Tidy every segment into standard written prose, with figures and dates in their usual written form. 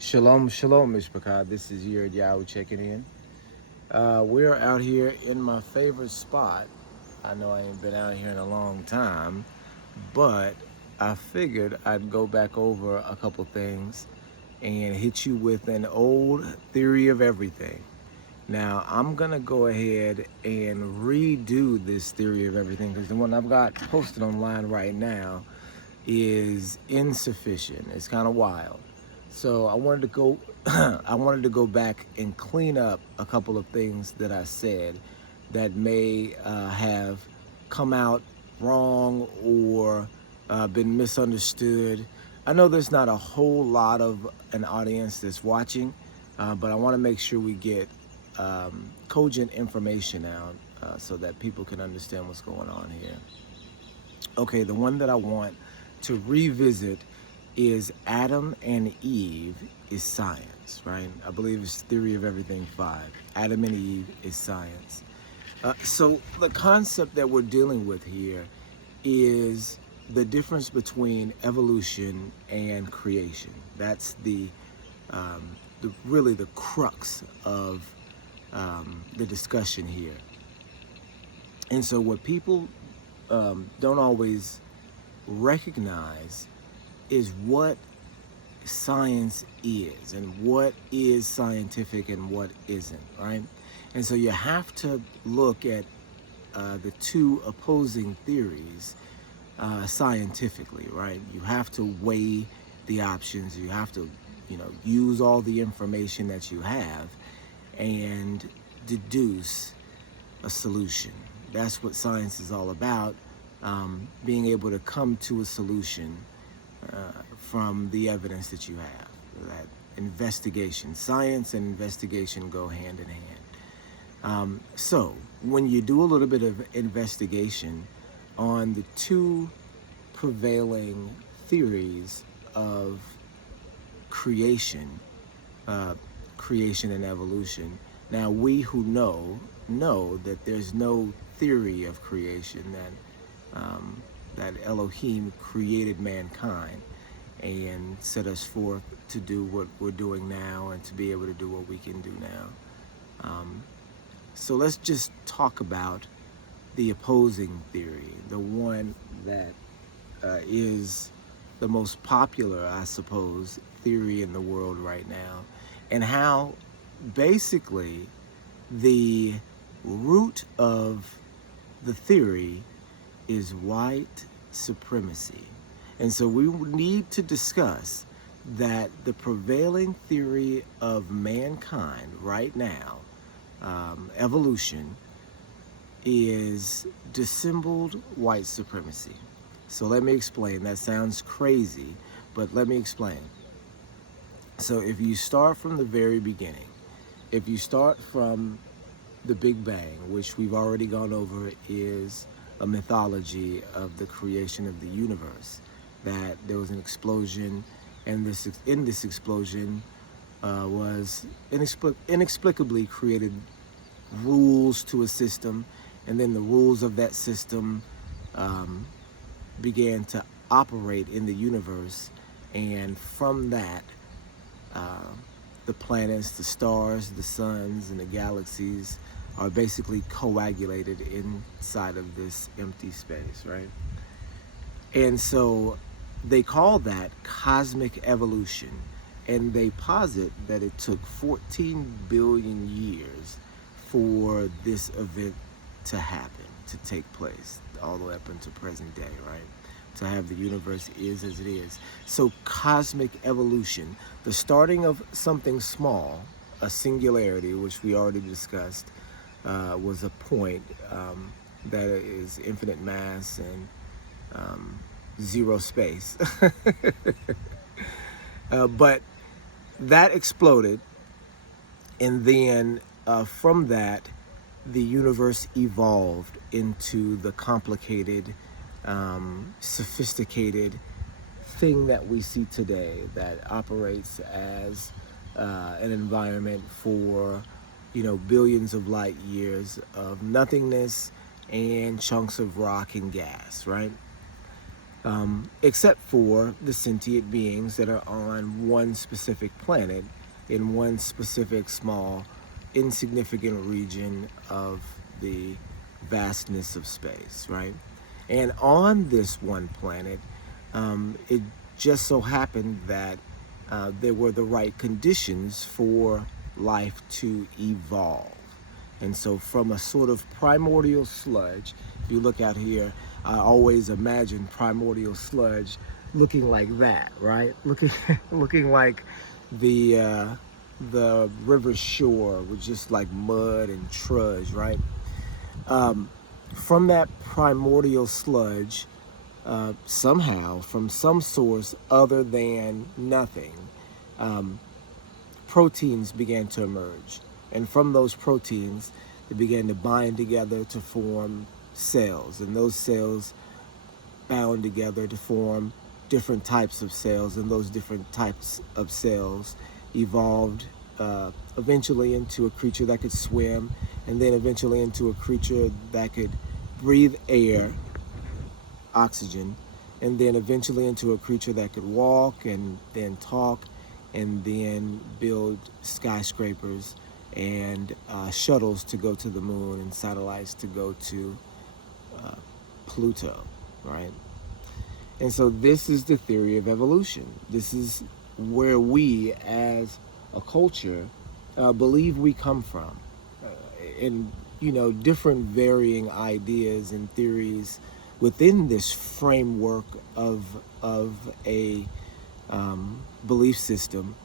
Shalom, shalom, Mishpachah. This is Yerd Yahoo checking in. We're out here in my favorite spot. I know I ain't been out here in a long time, but I figured I'd go back over a couple things and hit you with an old theory of everything. Now, I'm going to go ahead and redo this theory of everything because the one I've got posted online right now is insufficient. It's kind of wild. So I wanted to go I wanted to go back and clean up a couple of things that I said that may have come out wrong or been misunderstood. I know there's not a whole lot of an audience that's watching, but I want to make sure we get cogent information out so that people can understand what's going on here. Okay, the one that I want to revisit is Adam and Eve is science, right? I believe it's Theory of Everything 5. Adam and Eve is science. So the concept that we're dealing with here is the difference between evolution and creation. That's really the crux of the discussion here. And so what people don't always recognize is what science is and what is scientific and what isn't, right? And so you have to look at the two opposing theories scientifically, right? You have to weigh the options. You have to, use all the information that you have and deduce a solution. That's what science is all about, being able to come to a solution from the evidence that you have. That investigation, science and investigation go hand in hand. So when you do a little bit of investigation on the two prevailing theories of creation and evolution, now we who know that there's no theory of creation, that Elohim created mankind and set us forth to do what we're doing now and to be able to do what we can do now. So let's just talk about the opposing theory, the one that is the most popular, I suppose, theory in the world right now, and how basically the root of the theory is white supremacy. And so we need to discuss that the prevailing theory of mankind right now, evolution, is dissembled white supremacy. So let me explain. That sounds crazy, but let me explain. So if you start from the very beginning, if you start from the Big Bang, which we've already gone over, is a mythology of the creation of the universe, that there was an explosion, and in this explosion was inexplicably created rules to a system, and then the rules of that system began to operate in the universe, and from that, the planets, the stars, the suns, and the galaxies are basically coagulated inside of this empty space, right? And so they call that cosmic evolution, and they posit that it took 14 billion years for this event to happen, to take place, all the way up into present day, right? To have the universe is as it is. So cosmic evolution, the starting of something small, a singularity, which we already discussed, was a point that is infinite mass and zero space. But that exploded, and then from that, the universe evolved into the complicated, sophisticated thing that we see today, that operates as an environment for billions of light years of nothingness and chunks of rock and gas, right? except for the sentient beings that are on one specific planet in one specific small, insignificant region of the vastness of space, right? And on this one planet, it just so happened that there were the right conditions for life to evolve. And so, from a sort of primordial sludge, if you look out here, I always imagine primordial sludge looking like that, right? Looking like the river shore with just like mud and trudge, right? From that primordial sludge, somehow, from some source other than nothing, um, proteins began to emerge. And from those proteins, they began to bind together to form cells. And those cells bound together to form different types of cells. And those different types of cells evolved eventually into a creature that could swim, and then eventually into a creature that could breathe air, oxygen, and then eventually into a creature that could walk and then talk and then build skyscrapers and shuttles to go to the moon and satellites to go to Pluto, right? And so this is the theory of evolution. This is where we as a culture believe we come from. And, different varying ideas and theories within this framework of a belief system.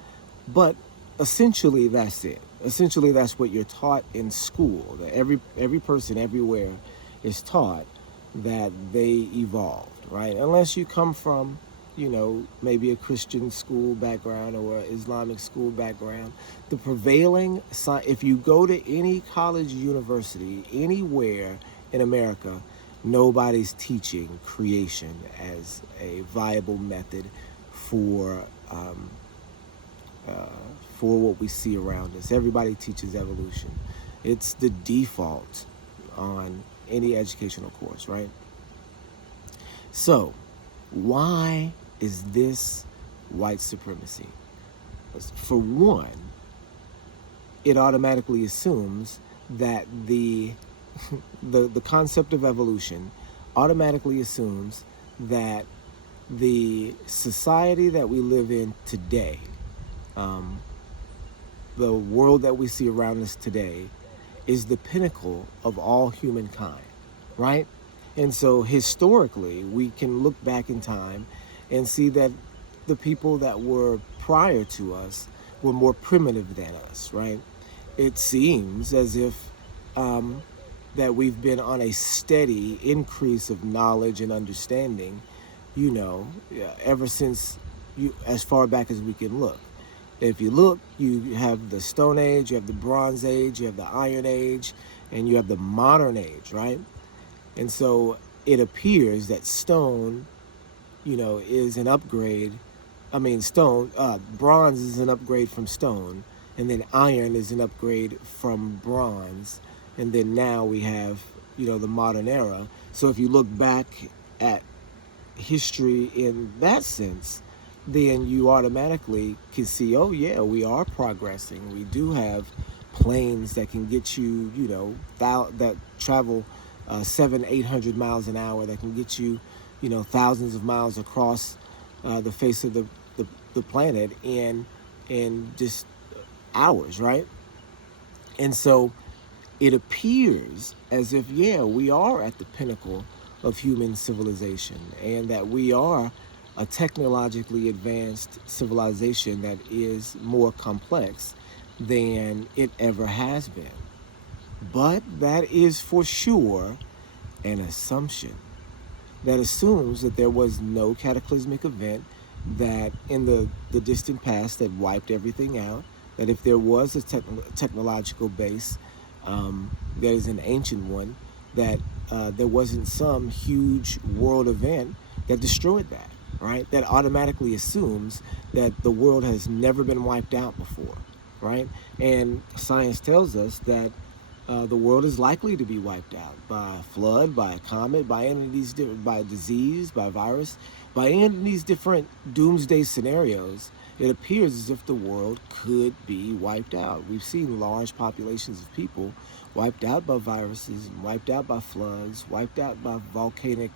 But essentially, that's it. Essentially, that's what you're taught in school. That every person everywhere is taught that they evolved, right? Unless you come from, maybe a Christian school background or an Islamic school background. The prevailing, if you go to any college, university, anywhere in America, nobody's teaching creation as a viable method for what we see around us. Everybody teaches evolution. It's the default on any educational course, right? So, why is this white supremacy? For one, it automatically assumes that the concept of evolution automatically assumes that the society that we live in today, the world that we see around us today, is the pinnacle of all humankind, right? And so historically, we can look back in time and see that the people that were prior to us were more primitive than us, right? It seems as if that we've been on a steady increase of knowledge and understanding, ever since as far back as we can look. If you look, you have the Stone Age, you have the Bronze Age, you have the Iron Age, and you have the Modern Age, right? And so it appears that stone, is an upgrade. Bronze is an upgrade from stone, and then iron is an upgrade from bronze. And then now we have, the modern era. So if you look back at history in that sense, then you automatically can see, oh yeah, we are progressing. We do have planes that can get you, that travel 700-800 miles an hour, that can get you, thousands of miles across the face of the planet in just hours, right? And so it appears as if, we are at the pinnacle of human civilization, and that we are a technologically advanced civilization that is more complex than it ever has been. But that is for sure an assumption that assumes that there was no cataclysmic event that in the distant past that wiped everything out, that if there was a technological base, that is an ancient one, that there wasn't some huge world event that destroyed that, right? That automatically assumes that the world has never been wiped out before, right? And science tells us that the world is likely to be wiped out by a flood, by a comet, by any of these by disease, by virus, by any of these different doomsday scenarios. It appears as if the world could be wiped out. We've seen large populations of people wiped out by viruses, wiped out by floods, wiped out by volcanic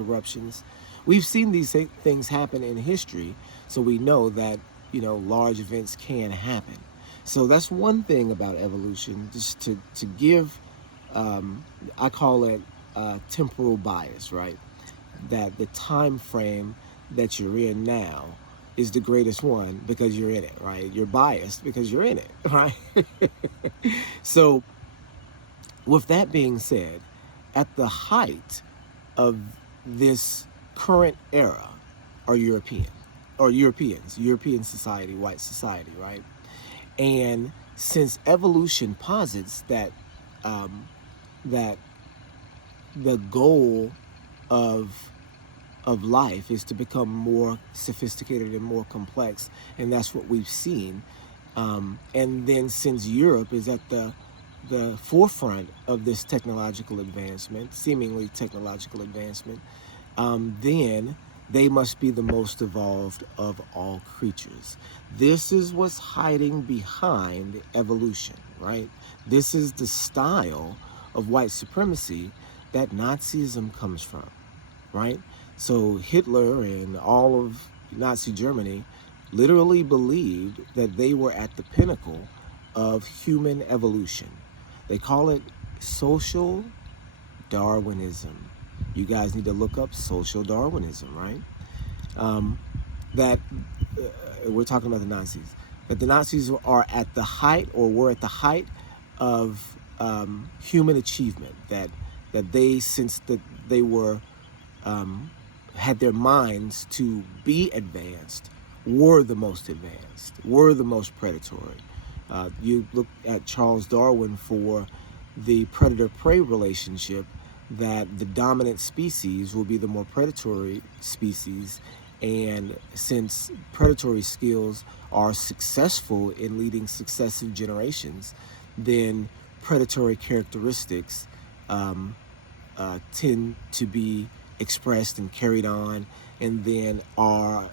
eruptions. We've seen these things happen in history, so we know that large events can happen. So that's one thing about evolution, just to give, I call it temporal bias, right? That the time frame that you're in now is the greatest one because you're in it, right? You're biased because you're in it, right? So with that being said, at the height of this current era are European society, white society, right? And since evolution posits that that the goal of life is to become more sophisticated and more complex, and that's what we've seen. And then since Europe is at the forefront of this technological advancement, seemingly technological advancement, then they must be the most evolved of all creatures. This is what's hiding behind evolution, right? This is the style of white supremacy that Nazism comes from, right? So Hitler and all of Nazi Germany literally believed that they were at the pinnacle of human evolution. They call it social Darwinism. You guys need to look up social Darwinism, right? That we're talking about the Nazis. That the Nazis are at the height, or were at the height of human achievement. That they, since that they were had their minds to be advanced, were the most advanced, were the most predatory. You look at Charles Darwin for the predator-prey relationship, that the dominant species will be the more predatory species, and since predatory skills are successful in leading successive generations, then predatory characteristics tend to be expressed and carried on, and then are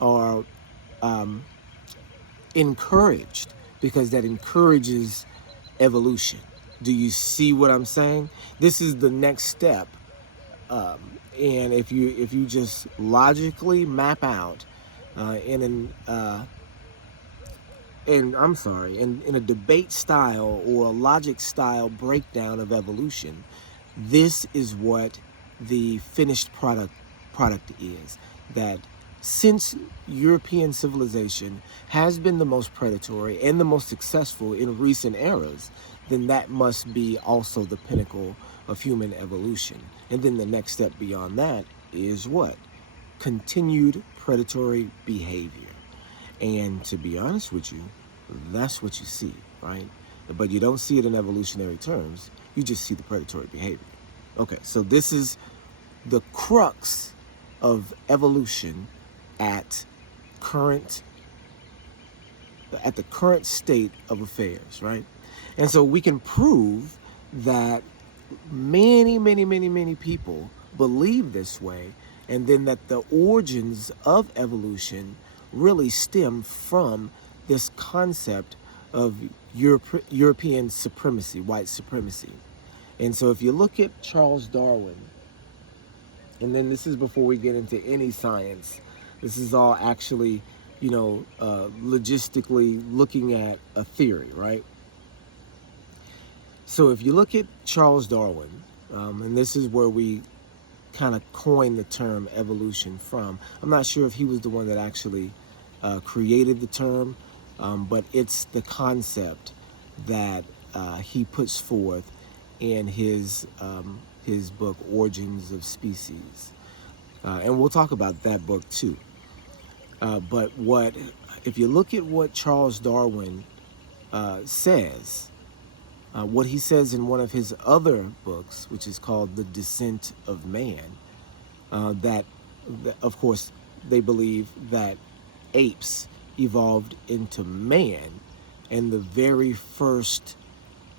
are encouraged, because that encourages evolution. Do you see what I'm saying? This is the next step, and if you just logically map out in a debate style or a logic style breakdown of evolution, this is what the finished product is. That since European civilization has been the most predatory and the most successful in recent eras, then that must be also the pinnacle of human evolution. And then the next step beyond that is what? Continued predatory behavior. And to be honest with you, that's what you see, right? But you don't see it in evolutionary terms. You just see the predatory behavior. Okay, so this is the crux of evolution at the current state of affairs, right? And so we can prove that many people believe this way, and then that the origins of evolution really stem from this concept of European supremacy, white supremacy. And so if you look at Charles Darwin, and then this is before we get into any science, this is all actually, logistically looking at a theory, right? So if you look at Charles Darwin, and this is where we kind of coined the term evolution from. I'm not sure if he was the one that actually created the term, but it's the concept that he puts forth in his book, Origins of Species. And we'll talk about that book too. But if you look at what Charles Darwin says, what he says in one of his other books, which is called The Descent of Man, that of course they believe that apes evolved into man, and the very first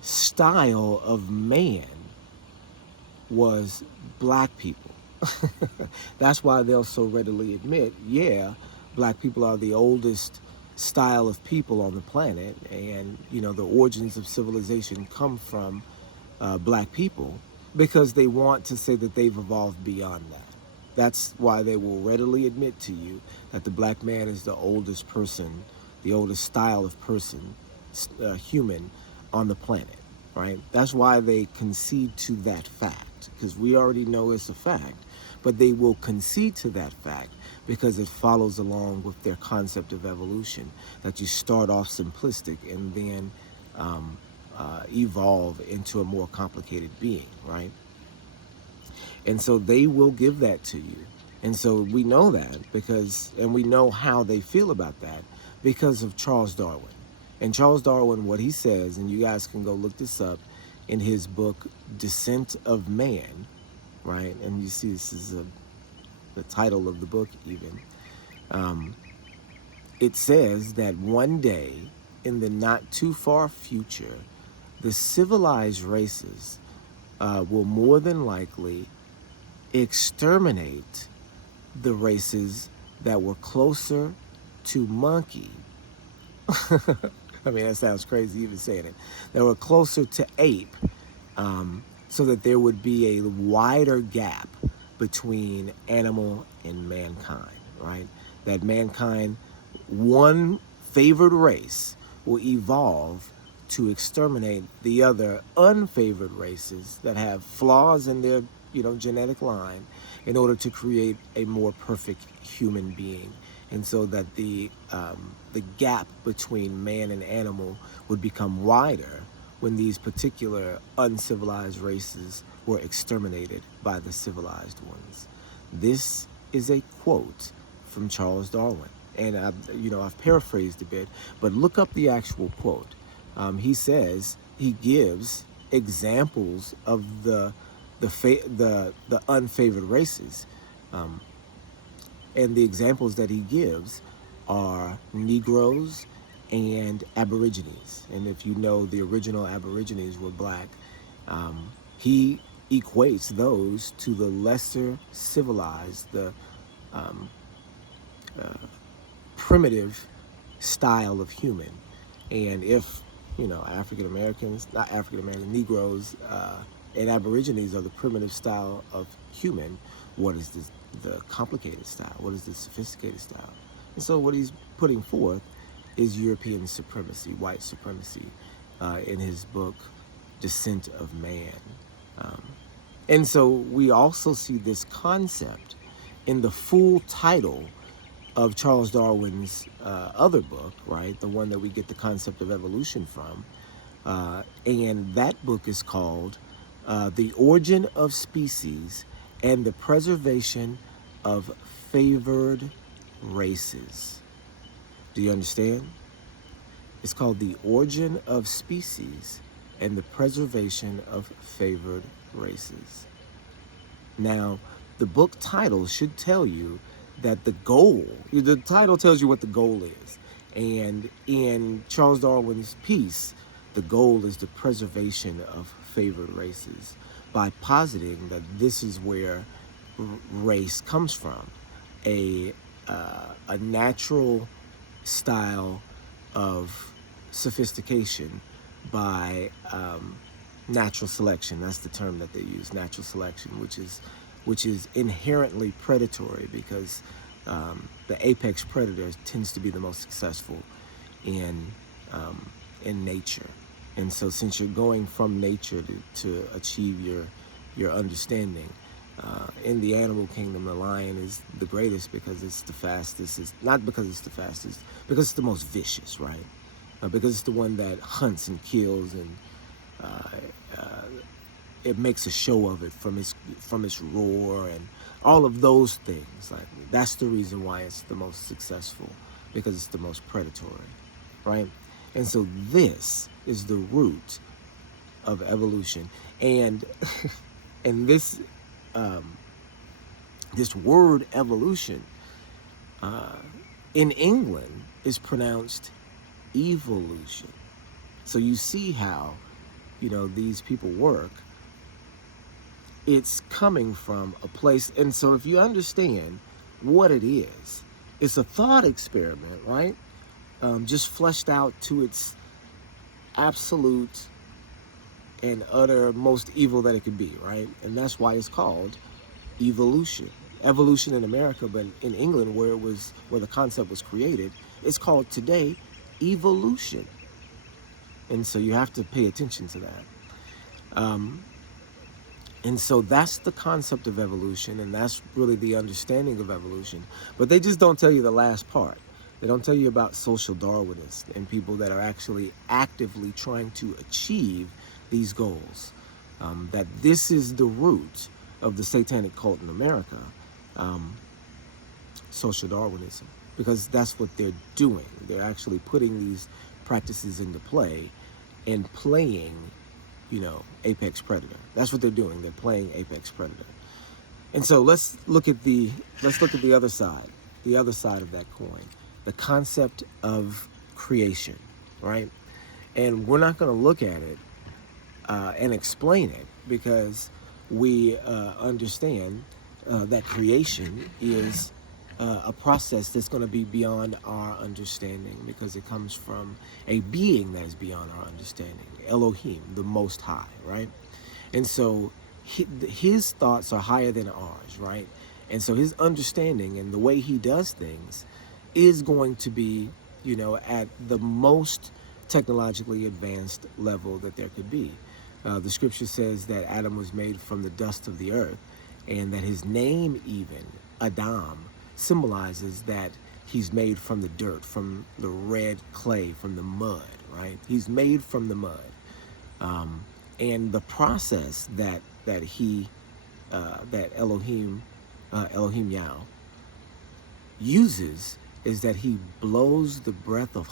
style of man was black people. That's why they'll so readily admit, yeah, black people are the oldest style of people on the planet, and the origins of civilization come from black people, because they want to say that they've evolved beyond that. That's why they will readily admit to you that the black man is the oldest person, the oldest style of person, human on the planet, right? That's why they concede to that fact, because we already know it's a fact, but they will concede to that fact because it follows along with their concept of evolution, that you start off simplistic and then evolve into a more complicated being, right? And so they will give that to you. And so we know that and we know how they feel about that because of Charles Darwin. And Charles Darwin, what he says, and you guys can go look this up in his book, Descent of Man, right? And you see this is the title of the book even. It says that one day in the not too far future, the civilized races will more than likely exterminate the races that were closer to monkey. I mean, that sounds crazy even saying it. That were closer to ape, so that there would be a wider gap between animal and mankind, right? That mankind, one favored race, will evolve to exterminate the other unfavored races that have flaws in their genetic line, in order to create a more perfect human being. And so that the gap between man and animal would become wider when these particular uncivilized races were exterminated by the civilized ones. This is a quote from Charles Darwin, and I've paraphrased a bit, but look up the actual quote. He gives examples of the unfavored races, and the examples that he gives are Negroes and Aborigines. And if you know, the original Aborigines were black. He equates those to the lesser civilized, the primitive style of human. And if African Americans, not African American, Negroes, and Aborigines are the primitive style of human, what is the complicated style? What is the sophisticated style? And so what he's putting forth is European supremacy, white supremacy, in his book, Descent of Man. And so we also see this concept in the full title of Charles Darwin's other book, right? The one that we get the concept of evolution from. And that book is called The Origin of Species and the Preservation of Favored Races. Do you understand? It's called The Origin of Species and the Preservation of Favored Races. Now, the book title should tell you that the title tells you what the goal is. And in Charles Darwin's piece, the goal is the preservation of favored races, by positing that this is where race comes from, a natural style of sophistication by natural selection. That's the term that they use, natural selection, which is inherently predatory, because the apex predator tends to be the most successful in nature. And so since you're going from nature to achieve your understanding, in the animal kingdom, the lion is the greatest because it's the fastest. It's not because it's the fastest, because it's the most vicious, right? Because it's the one that hunts and kills, and it makes a show of it from its roar and all of those things. Like, that's the reason why it's the most successful, because it's the most predatory, right? And so this is the root of evolution. And and this word evolution in England is pronounced evolution. So you see how these people work, it's coming from a place. And so if you understand what it is, it's a thought experiment, right? Just fleshed out to its absolute and utter most evil that it could be, right? And that's why it's called evolution. Evolution in America, but in England, where the concept was created, it's called today evolution. And so you have to pay attention to that. And so that's the concept of evolution, and that's really the understanding of evolution. But they just don't tell you the last part. They don't tell you about social Darwinists and people that are actually actively trying to achieve these goals. That this is the root of the satanic cult in America, social Darwinism, because that's what they're doing. They're actually putting these practices into play and playing, apex predator. That's what they're doing. They're playing apex predator. And so let's look at the other side of that coin, the concept of creation, right? And we're not going to look at it and explain it, because we understand that creation is a process that's going to be beyond our understanding, because it comes from a being that is beyond our understanding, Elohim, the Most High, right? And so his thoughts are higher than ours, right? And so his understanding and the way he does things is going to be, at the most technologically advanced level that there could be. The scripture says that Adam was made from the dust of the earth, and that his name, even Adam, symbolizes that he's made from the dirt, from the red clay, from the mud, right? He's made from the mud. And the process that Elohim Yah uses is that he blows the breath of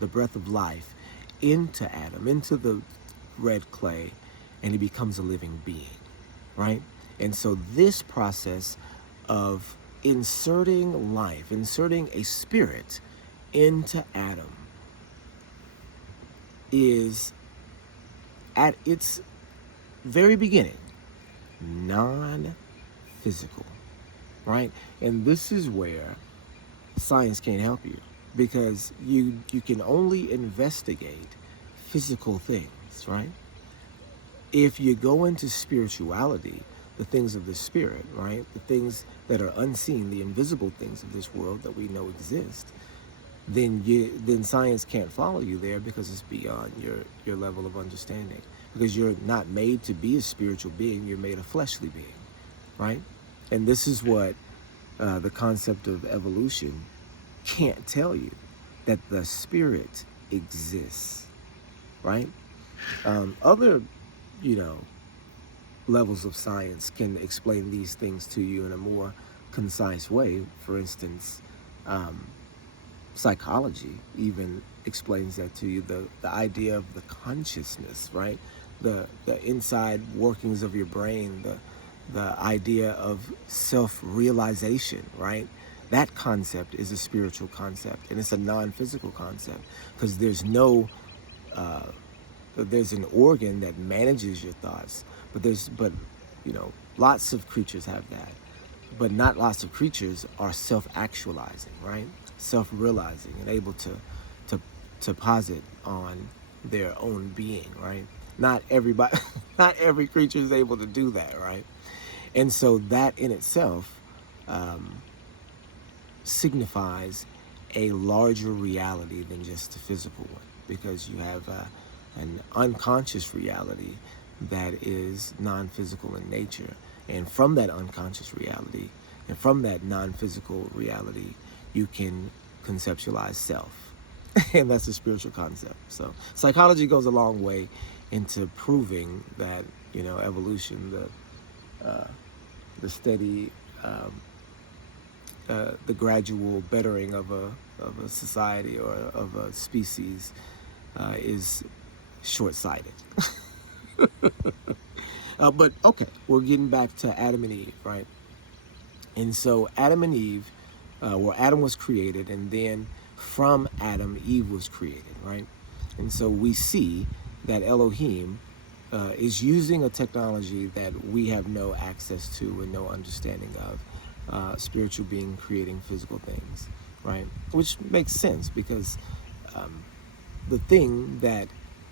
the breath of life, into Adam, into the red clay, and he becomes a living being, right? And so this process of inserting life, inserting a spirit into Adam, is at its very beginning non-physical, right? And this is where science can't help you, because you can only investigate physical things, right? If you go into spirituality, the things of the spirit, right? The things that are unseen, the invisible things of this world that we know exist, then science can't follow you there, because it's beyond your level of understanding. Because you're not made to be a spiritual being, you're made a fleshly being, right? And this is what the concept of evolution can't tell you, that the spirit exists, right? Other, levels of science can explain these things to you in a more concise way. For instance, psychology even explains that to you, the idea of the consciousness, right? The inside workings of your brain, the idea of self-realization, right? That concept is a spiritual concept, and it's a non-physical concept, because there's an organ that manages your thoughts, but lots of creatures have that, but not lots of creatures are self-actualizing, right? Self-realizing and able to posit on their own being, right? Not every creature is able to do that, right? And so that in itself signifies a larger reality than just the physical one, because you have an unconscious reality that is non-physical in nature. And from that unconscious reality, and from that non-physical reality, you can conceptualize self. And that's a spiritual concept. So psychology goes a long way into proving that, evolution, the steady, the gradual bettering of a society or of a species is short-sighted. But okay, we're getting back to Adam and Eve, right? And so Adam and Eve, Adam was created, and then from Adam, Eve was created, right? And so we see that Elohim is using a technology that we have no access to and no understanding of, spiritual being creating physical things, right? Which makes sense because the thing that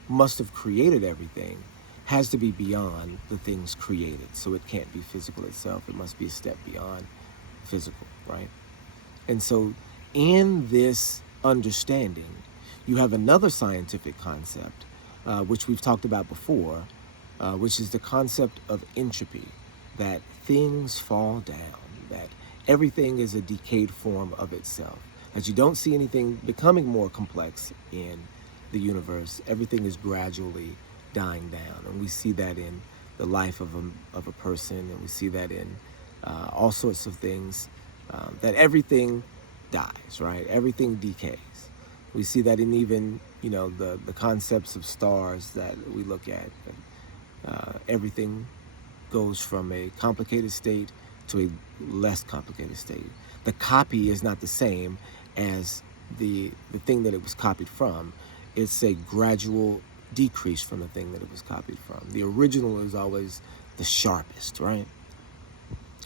must have created everything has to be beyond the things created. So it can't be physical itself. It must be a step beyond physical, right? And so in this understanding, you have another scientific concept, which we've talked about before, which is the concept of entropy, that things fall down, that everything is a decayed form of itself, that you don't see anything becoming more complex in the universe. Everything is gradually dying down. And we see that in the life of a person, and we see that in all sorts of things, that everything dies, right? Everything decays. We see that in even, the concepts of stars that we look at. Everything goes from a complicated state to a less complicated state. The copy is not the same as the thing that it was copied from. It's a gradual decrease from the thing that it was copied from. The original is always the sharpest, right?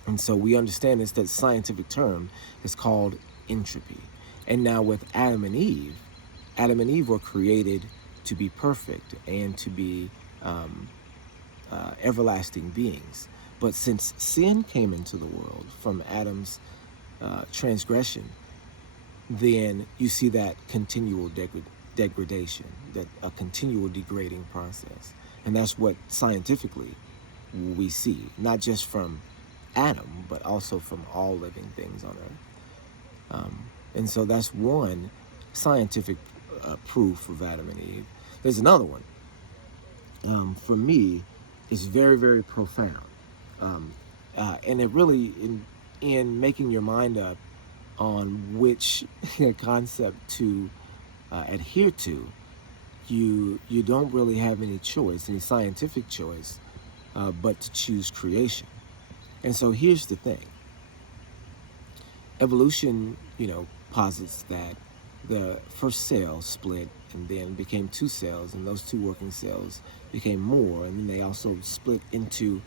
And so we understand this, that scientific term is called entropy. And now with Adam and Eve were created to be perfect and to be everlasting beings. But since sin came into the world from Adam's transgression, then you see that continual degradation, that a continual degrading process. And that's what scientifically we see, not just from Adam, but also from all living things on earth. And so that's one scientific proof of Adam and Eve. There's another one. For me, it's very, very profound. And it really, in making your mind up on which concept to adhere to, you don't really have any choice, any scientific choice, but to choose creation. And so here's the thing. Evolution, posits that the first cell split and then became two cells, and those two working cells became more, and then they also split into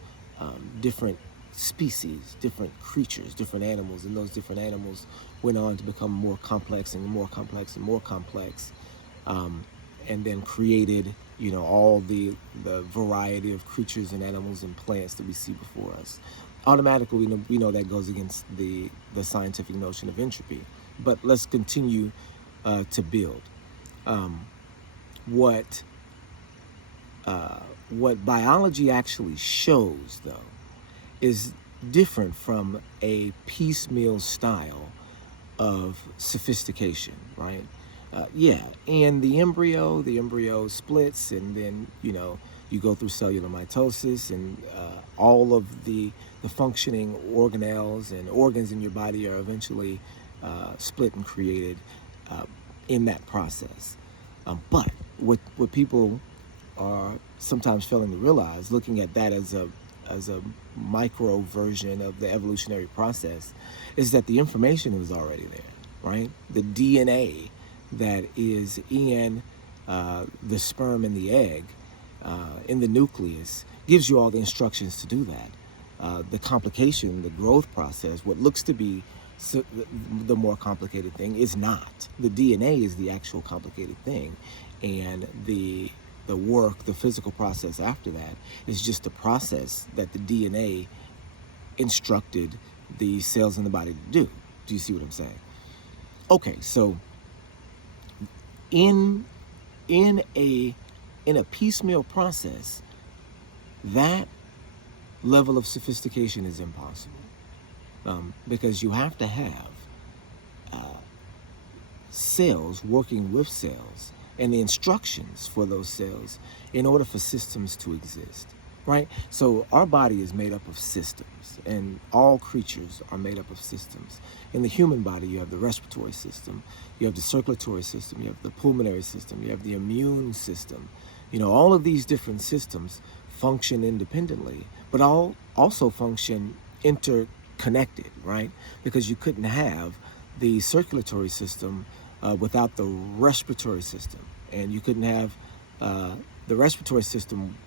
different species, different creatures, different animals, and those different animals went on to become more complex and more complex and more complex, and then created, all the variety of creatures and animals and plants that we see before us. Automatically, we know that goes against the scientific notion of entropy. But let's continue to build. What biology actually shows, though, is different from a piecemeal style of sophistication, right? And the embryo splits, and then, you go through cellular mitosis, and all of the functioning organelles and organs in your body are eventually split and created in that process. But what people are sometimes failing to realize, looking at that as a micro version of the evolutionary process, is that the information is already there, right? The DNA that is in the sperm and the egg, in the nucleus, gives you all the instructions to do that. The complication, the growth process, what looks to be the more complicated thing is not. The DNA is the actual complicated thing, and the work, the physical process after that, is just a process that the DNA instructed the cells in the body to do. Do you see what I'm saying? Okay, so in a piecemeal process, that level of sophistication is impossible, because you have to have cells working with cells and the instructions for those cells in order for systems to exist, right? So our body is made up of systems, and all creatures are made up of systems. In the human body, you have the respiratory system, you have the circulatory system, you have the pulmonary system, you have the immune system. All of these different systems function independently, but all also function interconnected, right? Because you couldn't have the circulatory system without the respiratory system, and you couldn't have the respiratory system,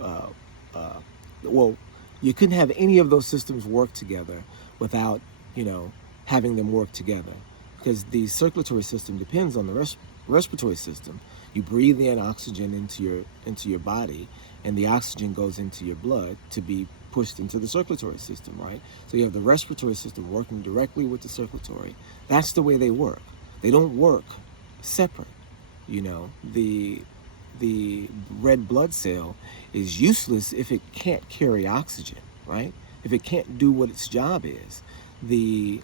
uh, uh, well, you couldn't have any of those systems work together without, you know, having them work together, because the circulatory system depends on the respiratory system. You breathe in oxygen into your body, and the oxygen goes into your blood to be pushed into the circulatory system, right? So you have the respiratory system working directly with the circulatory. That's the way they work. They don't work separate. You know, the red blood cell is useless if it can't carry oxygen, right? If it can't do what its job is. The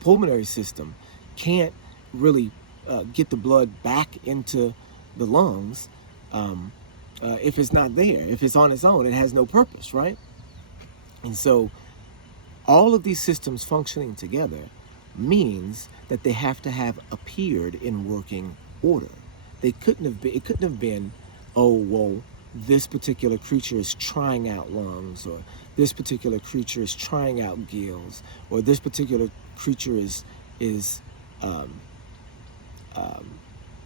pulmonary system can't really get the blood back into the lungs if it's not there. If it's on its own, it has no purpose, right? And so all of these systems functioning together means that they have to have appeared in working order. It couldn't have been, oh, well, this particular creature is trying out lungs, or this particular creature is trying out gills, or this particular creature is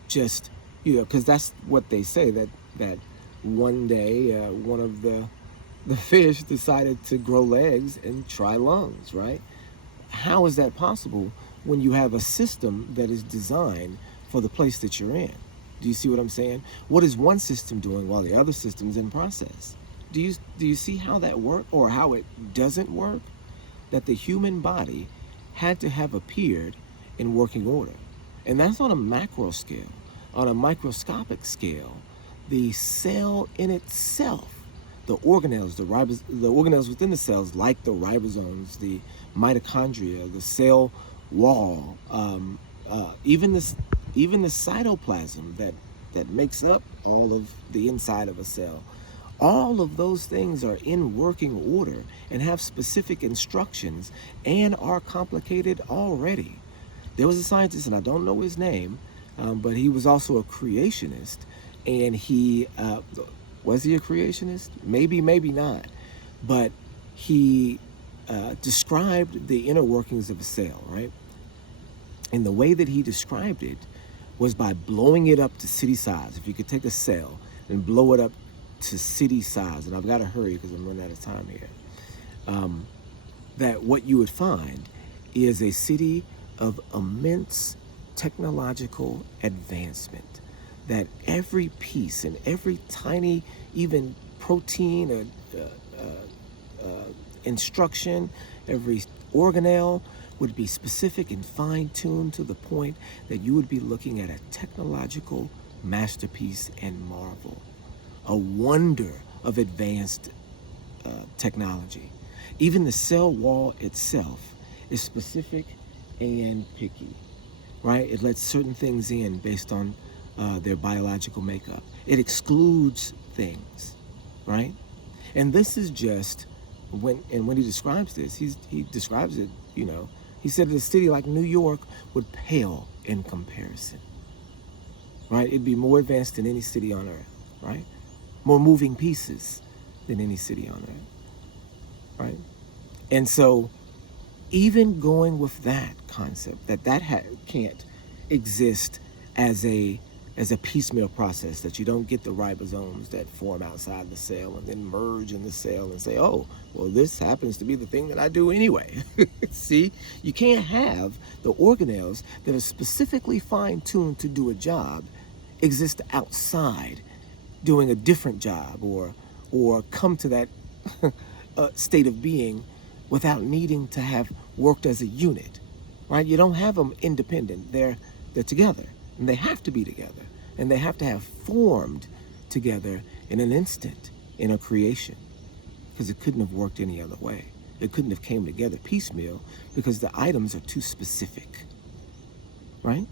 just, you know, because that's what they say, that one day one of the fish decided to grow legs and try lungs, right? How is that possible when you have a system that is designed for the place that you're in? Do you see what I'm saying? What is one system doing while the other system's in process? Do you see how that works, or how it doesn't work? That the human body had to have appeared in working order. And that's on a macro scale. On a microscopic scale, the cell in itself, the organelles, the organelles within the cells, like the ribosomes, the mitochondria, the cell wall, even the cytoplasm that makes up all of the inside of a cell, all of those things are in working order and have specific instructions and are complicated already. There was a scientist, and I don't know his name, but he was also a creationist, and he was he a creationist? Maybe, maybe not. But he described the inner workings of a cell, right? And the way that he described it was by blowing it up to city size. If you could take a cell and blow it up to city size, and I've got to hurry because I'm running out of time here, that what you would find is a city of immense technological advancement, that every piece and every tiny, even protein or instruction, every organelle would be specific and fine-tuned to the point that you would be looking at a technological masterpiece and marvel, a wonder of advanced technology. Even the cell wall itself is specific and picky, right? It lets certain things in based on their biological makeup. It excludes things, right? And this is just when he describes this, he describes it, you know, he said that a city like New York would pale in comparison, right? It'd be more advanced than any city on earth, right? More moving pieces than any city on earth, right? And so even going with that concept, that can't exist as a piecemeal process, that you don't get the ribosomes that form outside the cell and then merge in the cell and say, oh, well, this happens to be the thing that I do anyway. See, you can't have the organelles that are specifically fine-tuned to do a job exist outside doing a different job, or come to that state of being without needing to have worked as a unit, right? You don't have them independent. They're together, and they have to be together, and they have to have formed together in an instant in a creation, because it couldn't have worked any other way. It couldn't have came together piecemeal because the items are too specific, right?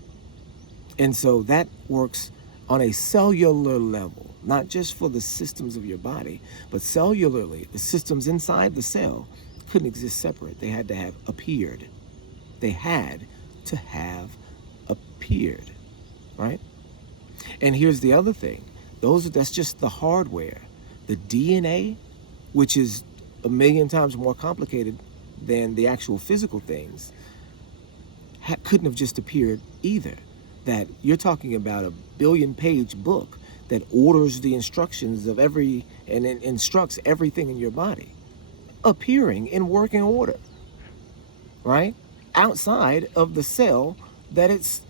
And so that works on a cellular level, not just for the systems of your body, but cellularly, the systems inside the cell couldn't exist separate. They had to have appeared. They had to have appeared, right? And here's the other thing. That's just the hardware. The DNA, which is a million times more complicated than the actual physical things, couldn't have just appeared either. that you're talking about a billion-page book that orders the instructions of every and instructs everything in your body, appearing in working order, right? Outside of the cell that it's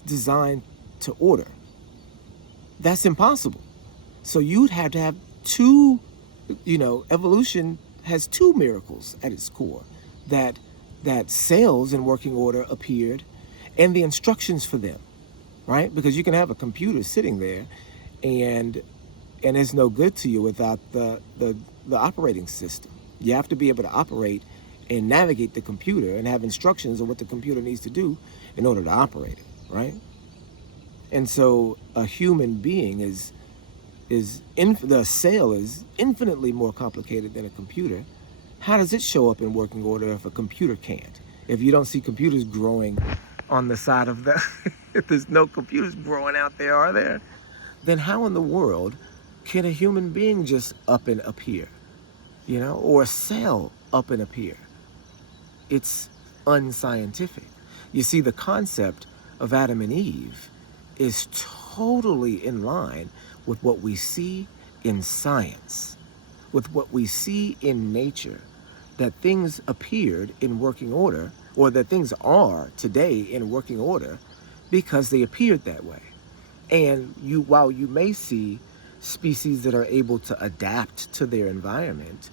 designed to order. That's impossible. So you'd have to have two, evolution has two miracles at its core. That cells in working order appeared and the instructions for them, right? Because you can have a computer sitting there and it's no good to you without the operating system. You have to be able to operate and navigate the computer and have instructions on what the computer needs to do in order to operate it, right? And so a human being the cell is infinitely more complicated than a computer. How does it show up in working order if a computer can't? If you don't see computers growing on the side of the, if there's no computers growing out there, are there? Then how in the world can a human being just up and appear? Or a cell up and appear? It's unscientific. You see, the concept of Adam and Eve is totally in line with what we see in science, with what we see in nature, that things appeared in working order, or that things are today in working order because they appeared that way. And while you may see species that are able to adapt to their environment,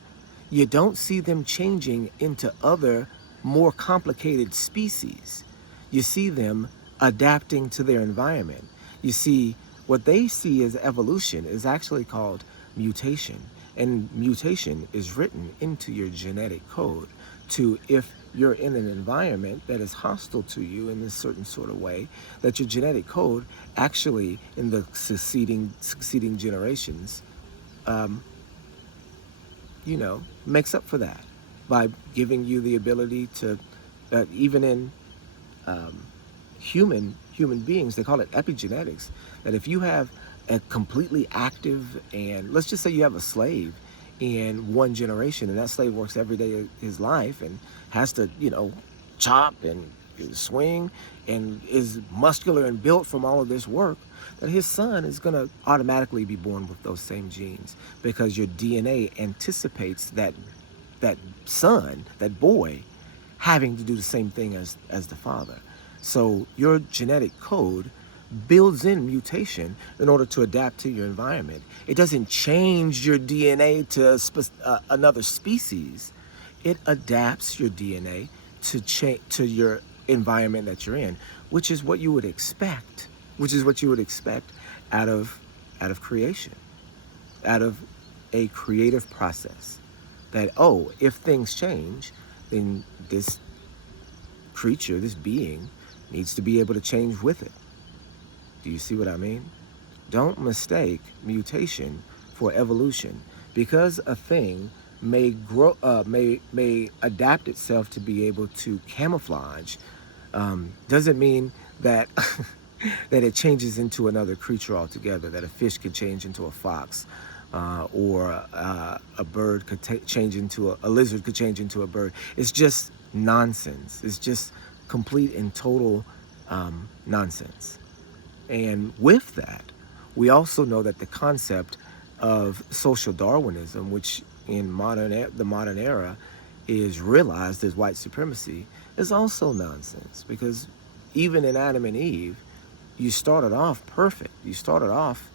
you don't see them changing into other more complicated species. You see them adapting to their environment. You see, what they see as evolution is actually called mutation. And mutation is written into your genetic code to, if you're in an environment that is hostile to you in a certain sort of way, that your genetic code actually in the succeeding generations, makes up for that by giving you the ability to, even in human beings, they call it epigenetics, that if you have a completely active, and let's just say you have a slave in one generation, and that slave works every day of his life and has to, chop and swing and is muscular and built from all of this work, that his son is going to automatically be born with those same genes, because your DNA anticipates that son, that boy, having to do the same thing as the father. So your genetic code builds in mutation in order to adapt to your environment. It doesn't change your DNA to another species. It adapts your DNA to your environment that you're in, which is what you would expect. Out of creation, out of a creative process. That, if things change, then this creature, this being, needs to be able to change with it. Do you see what I mean? Don't mistake mutation for evolution. Because a thing may grow, may adapt itself to be able to camouflage, doesn't mean that that it changes into another creature altogether. That a fish could change into a fox, or a bird could change into a lizard could change into a bird. It's just nonsense. It's just complete and total nonsense. And with that, we also know that the concept of social Darwinism, which in the modern era is realized as white supremacy, is also nonsense. Because even in Adam and Eve, you started off perfect. You started off,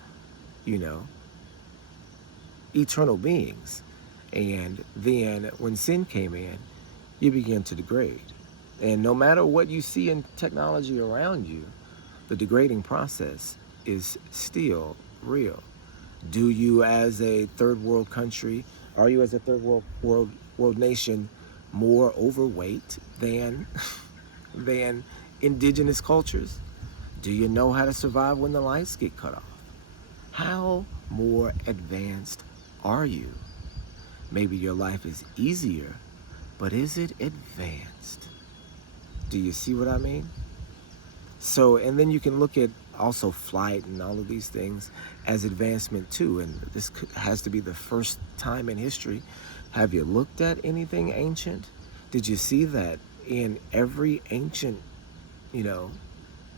eternal beings. And then when sin came in, you began to degrade. And no matter what you see in technology around you, the degrading process is still real. Are you as a third world nation more overweight than indigenous cultures? Do you know how to survive when the lights get cut off? How more advanced are you? Maybe your life is easier, but is it advanced? Do you see what I mean? So, and then you can look at also flight and all of these things as advancement too. And this has to be the first time in history. Have you looked at anything ancient? Did you see that in every ancient,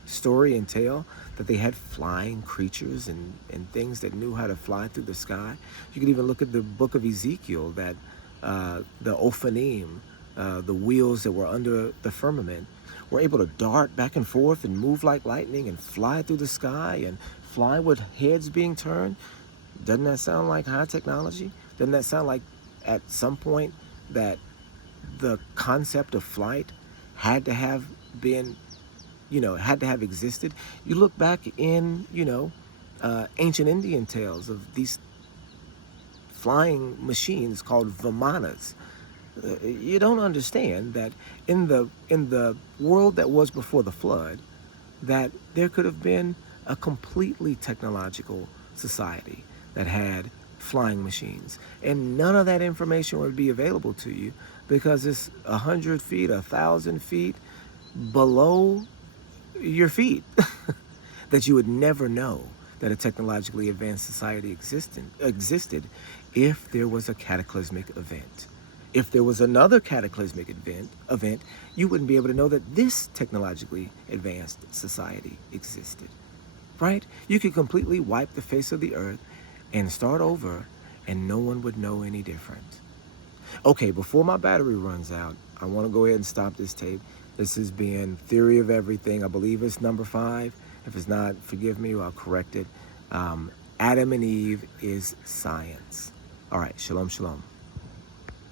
story and tale that they had flying creatures and things that knew how to fly through the sky. You could even look at the book of Ezekiel, that the Ophanim, the wheels that were under the firmament, were able to dart back and forth and move like lightning and fly through the sky and fly with heads being turned. Doesn't that sound like high technology? Doesn't that sound like at some point that the concept of flight had to have been, had to have existed? You look back in, ancient Indian tales of these flying machines called vimanas. You don't understand that in the world that was before the flood, that there could have been a completely technological society that had flying machines, and none of that information would be available to you because it's 100 feet, 1,000 feet below your feet. That you would never know that a technologically advanced society existed if there was a cataclysmic event. If there was another cataclysmic event, you wouldn't be able to know that this technologically advanced society existed, right? You could completely wipe the face of the earth and start over, and no one would know any different. Okay, before my battery runs out, I want to go ahead and stop this tape. This has been Theory of Everything. I believe it's number 5. If it's not, forgive me, I'll correct it. Adam and Eve is science. All right, shalom, shalom.